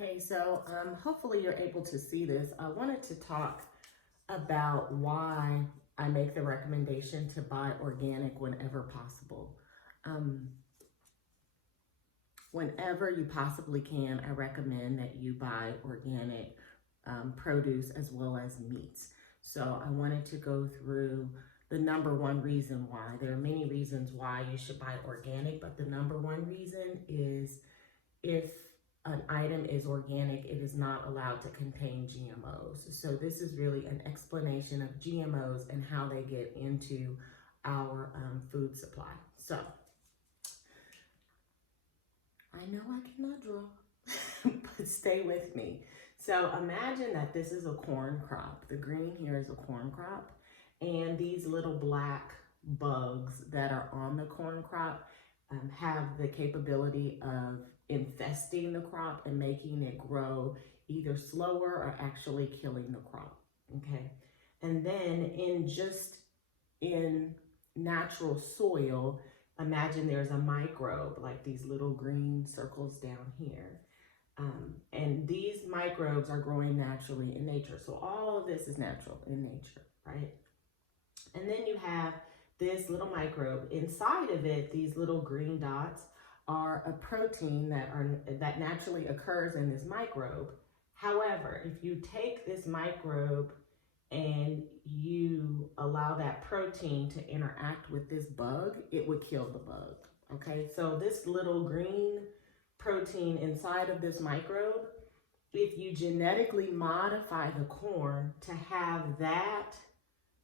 Hey, so hopefully you're able to see this. I wanted to talk about why I make the recommendation to buy organic whenever possible. Um, Whenever you possibly can, I recommend that you buy organic produce as well as meats. So I wanted to go through the number one reason why. There are many reasons why you should buy organic, but the number one reason is if an item is organic, it is not allowed to contain GMOs. So this is really an explanation of GMOs and how they get into our food supply. So I know I cannot draw, but stay with me. So imagine that this is a corn crop. The green here is a corn crop, and these little black bugs that are on the corn crop have the capability of infesting the crop and making it grow either slower or actually killing the crop, okay? And then in natural soil, imagine there's a microbe, like these little green circles down here. And these microbes are growing naturally in nature. So all of this is natural in nature, right? And then you have this little microbe. Inside of it, these little green dots are a protein that naturally occurs in this microbe. However, if you take this microbe and you allow that protein to interact with this bug, it would kill the bug. Okay, so this little green protein inside of this microbe, if you genetically modify the corn to have that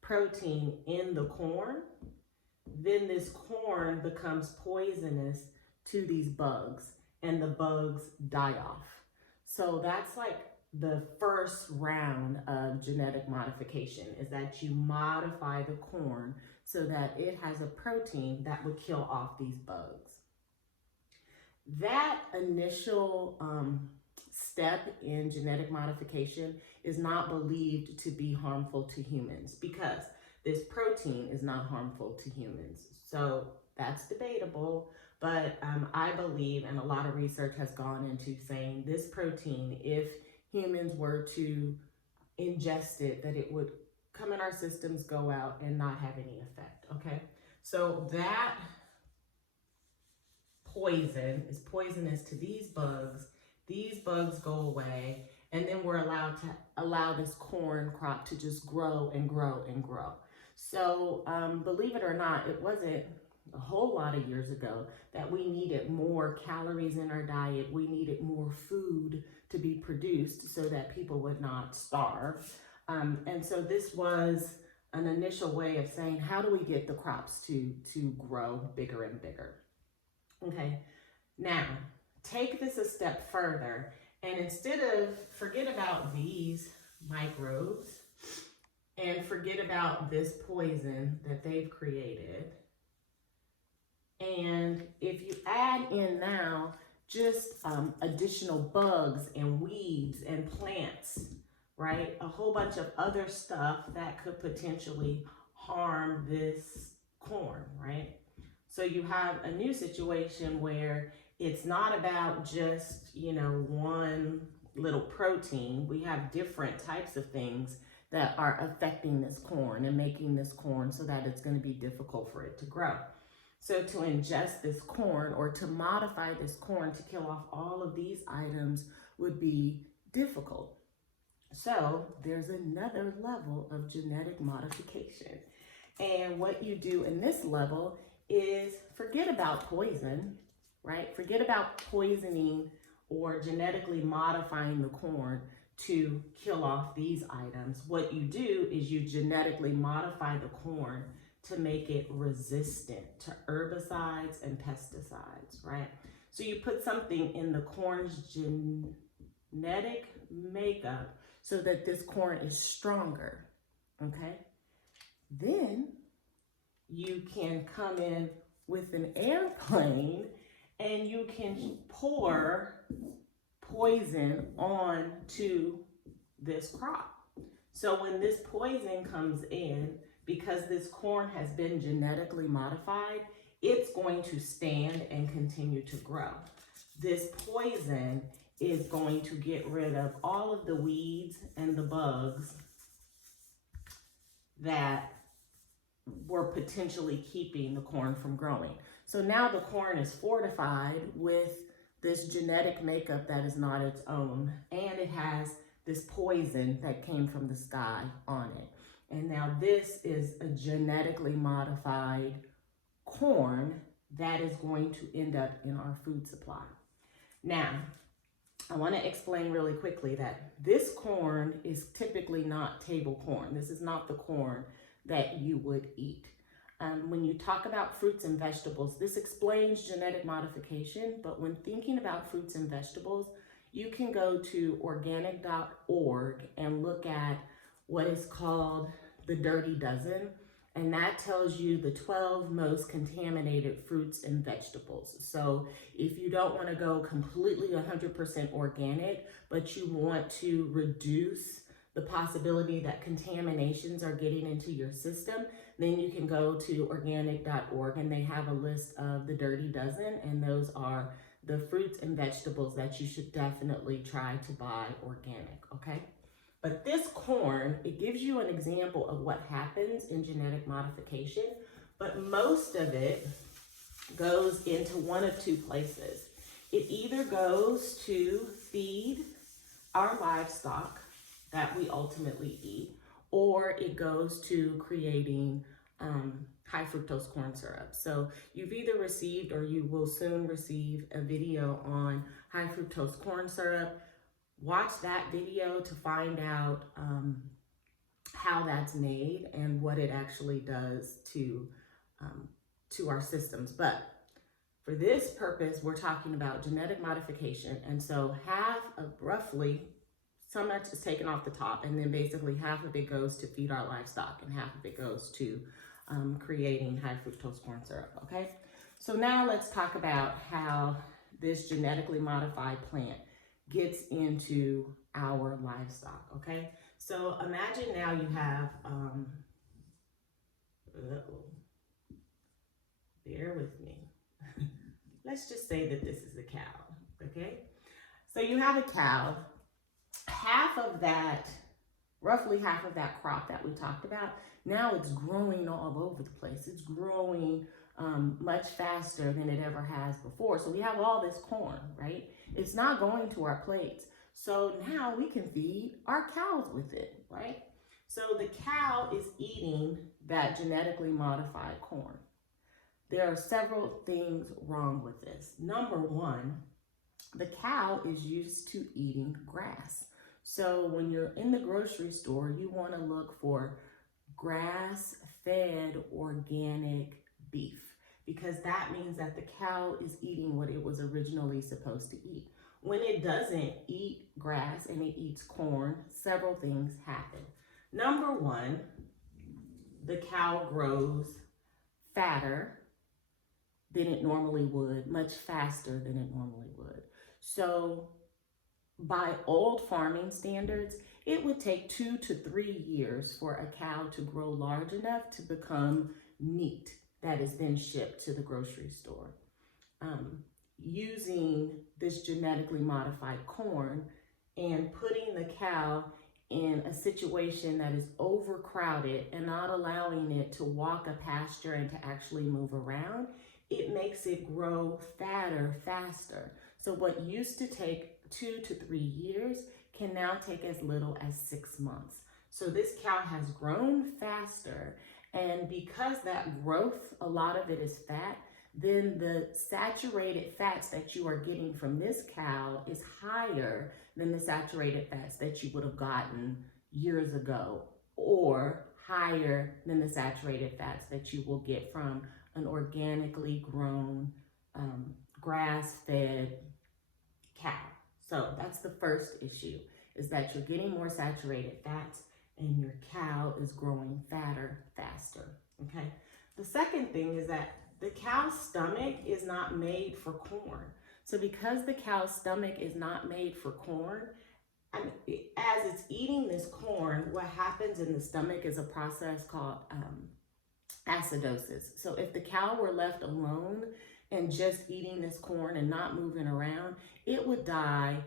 protein in the corn, then this corn becomes poisonous to these bugs and the bugs die off. So that's like the first round of genetic modification, is that you modify the corn so that it has a protein that would kill off these bugs. That initial step in genetic modification is not believed to be harmful to humans because this protein is not harmful to humans. So that's debatable, but I believe, and a lot of research has gone into saying this protein, if humans were to ingest it, that it would come in our systems, go out, and not have any effect, okay? So that poison is poisonous to these bugs. These bugs go away, and then we're allowed to allow this corn crop to just grow and grow and grow. So believe it or not, it wasn't a whole lot of years ago that we needed more calories in our diet. We needed more food to be produced so that people would not starve. And so this was an initial way of saying, how do we get the crops to grow bigger and bigger? Okay, now take this a step further, and instead of forget about these microbes and forget about this poison that they've created, and if you add in now just additional bugs and weeds and plants, right? A whole bunch of other stuff that could potentially harm this corn, right? So you have a new situation where it's not about just, one little protein. We have different types of things that are affecting this corn and making this corn so that it's going to be difficult for it to grow. So to ingest this corn or to modify this corn to kill off all of these items would be difficult. So there's another level of genetic modification. And what you do in this level is forget about poison, right? Forget about poisoning or genetically modifying the corn to kill off these items. What you do is you genetically modify the corn to make it resistant to herbicides and pesticides, right? So you put something in the corn's genetic makeup so that this corn is stronger, okay? Then you can come in with an airplane and you can pour poison onto this crop. So when this poison comes in, because this corn has been genetically modified, it's going to stand and continue to grow. This poison is going to get rid of all of the weeds and the bugs that were potentially keeping the corn from growing. So now the corn is fortified with this genetic makeup that is not its own, and it has this poison that came from the sky on it. And now this is a genetically modified corn that is going to end up in our food supply. Now, I want to explain really quickly that this corn is typically not table corn. This is not the corn that you would eat. When you talk about fruits and vegetables, this explains genetic modification, but when thinking about fruits and vegetables, you can go to organic.org and look at what is called the Dirty Dozen, and that tells you the 12 most contaminated fruits and vegetables. So if you don't want to go completely 100% organic, but you want to reduce the possibility that contaminations are getting into your system, then you can go to organic.org and they have a list of the Dirty Dozen, and those are the fruits and vegetables that you should definitely try to buy organic, okay? But this corn, it gives you an example of what happens in genetic modification, but most of it goes into one of two places. It either goes to feed our livestock that we ultimately eat, or it goes to creating high fructose corn syrup. So you've either received or you will soon receive a video on high fructose corn syrup. Watch that video to find out how that's made and what it actually does to our systems. But for this purpose, we're talking about genetic modification. And so half of roughly, some that's just taken off the top, and then basically half of it goes to feed our livestock and half of it goes to creating high fructose corn syrup, okay? So now let's talk about how this genetically modified plant gets into our livestock, okay? So imagine now you have, bear with me. Let's just say that this is a cow, okay? So you have a cow, half of that, roughly half of that crop that we talked about, now it's growing all over the place. It's growing much faster than it ever has before. So we have all this corn, right? It's not going to our plates. So now we can feed our cows with it, right? So the cow is eating that genetically modified corn. There are several things wrong with this. Number one, the cow is used to eating grass. So when you're in the grocery store, you want to look for grass-fed organic beef, because that means that the cow is eating what it was originally supposed to eat. When it doesn't eat grass and it eats corn, several things happen. Number one, the cow grows fatter than it normally would, much faster than it normally would. So by old farming standards, it would take 2 to 3 years for a cow to grow large enough to become meat that is then shipped to the grocery store. Using this genetically modified corn and putting the cow in a situation that is overcrowded and not allowing it to walk a pasture and to actually move around, it makes it grow fatter faster. So what used to take 2 to 3 years can now take as little as 6 months. So this cow has grown faster, and because that growth, a lot of it is fat, then the saturated fats that you are getting from this cow is higher than the saturated fats that you would have gotten years ago, or higher than the saturated fats that you will get from an organically grown, grass-fed cow. So that's the first issue, is that you're getting more saturated fats and your cow is growing fatter faster, okay? The second thing is that the cow's stomach is not made for corn. So because the cow's stomach is not made for corn, as it's eating this corn, what happens in the stomach is a process called acidosis. So if the cow were left alone and just eating this corn and not moving around, it would die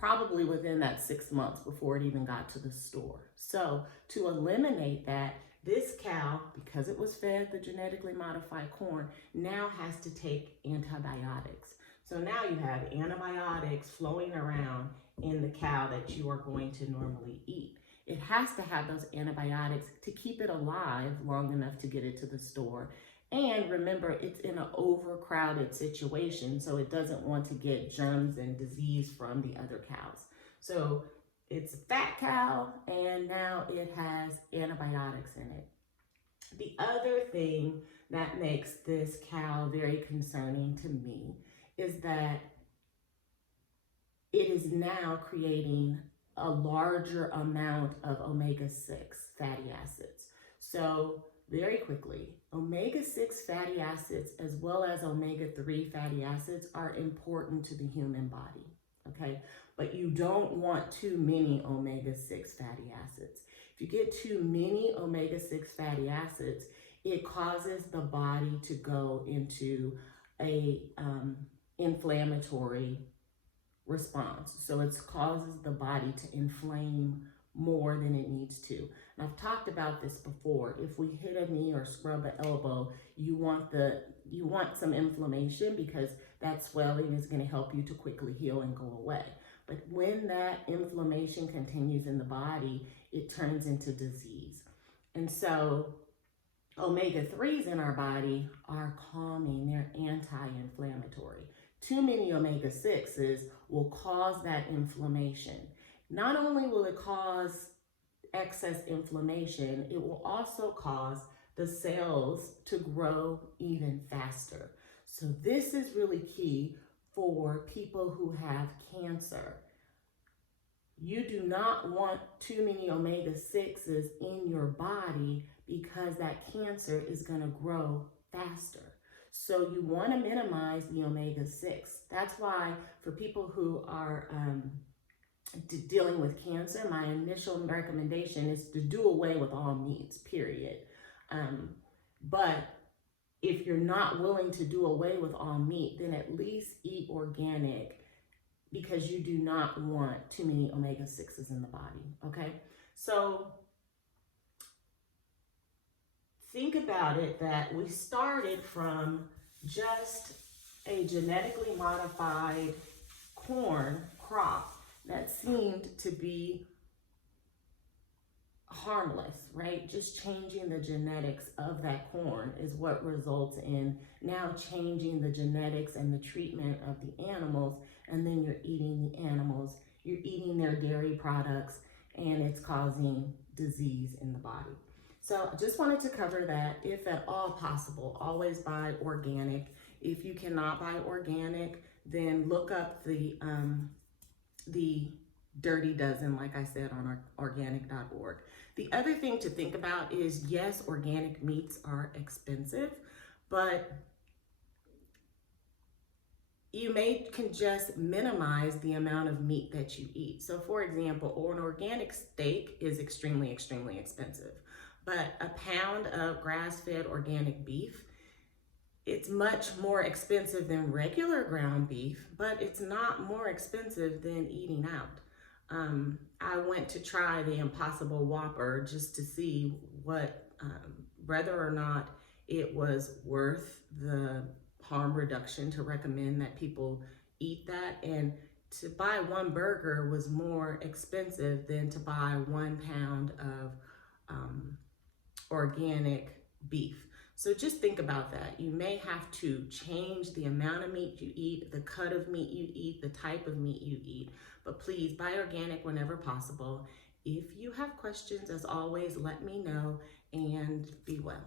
probably within that 6 months before it even got to the store. So to eliminate that, this cow, because it was fed the genetically modified corn, now has to take antibiotics. So now you have antibiotics flowing around in the cow that you are going to normally eat. It has to have those antibiotics to keep it alive long enough to get it to the store. And remember, it's in an overcrowded situation, so it doesn't want to get germs and disease from the other cows. So it's a fat cow, and now it has antibiotics in it. The other thing that makes this cow very concerning to me is that it is now creating a larger amount of omega-6 fatty acids. So very quickly, omega-6 fatty acids as well as omega-3 fatty acids are important to the human body, okay? But you don't want too many omega-6 fatty acids. If you get too many omega-6 fatty acids, it causes the body to go into a inflammatory response. So it causes the body to inflame more than it needs to. And I've talked about this before. If we hit a knee or scrub an elbow, you want some inflammation because that swelling is going to help you to quickly heal and go away. But when that inflammation continues in the body, it turns into disease. And so omega-3s in our body are calming, they're anti-inflammatory. Too many omega-6s will cause that inflammation. Not only will it cause excess inflammation, it will also cause the cells to grow even faster. So this is really key for people who have cancer. You do not want too many omega-6s in your body because that cancer is going to grow faster. So you want to minimize the omega-6. That's why for people who are dealing with cancer, my initial recommendation is to do away with all meats, period. But if you're not willing to do away with all meat, then at least eat organic because you do not want too many omega-6s in the body, okay? So think about it that we started from just a genetically modified corn crop that seemed to be harmless, right? Just changing the genetics of that corn is what results in now changing the genetics and the treatment of the animals, and then you're eating the animals, you're eating their dairy products, and it's causing disease in the body. So I just wanted to cover that. If at all possible, always buy organic. If you cannot buy organic, then look up the Dirty Dozen, like I said, on organic.org. The other thing to think about is, yes, organic meats are expensive, but you can just minimize the amount of meat that you eat. So for example, an organic steak is extremely, extremely expensive, but a pound of grass-fed organic beef, it's much more expensive than regular ground beef, but it's not more expensive than eating out. I went to try the Impossible Whopper just to see whether or not it was worth the harm reduction to recommend that people eat that. And to buy one burger was more expensive than to buy 1 pound of organic beef. So just think about that. You may have to change the amount of meat you eat, the cut of meat you eat, the type of meat you eat, but please buy organic whenever possible. If you have questions, as always, let me know, and be well.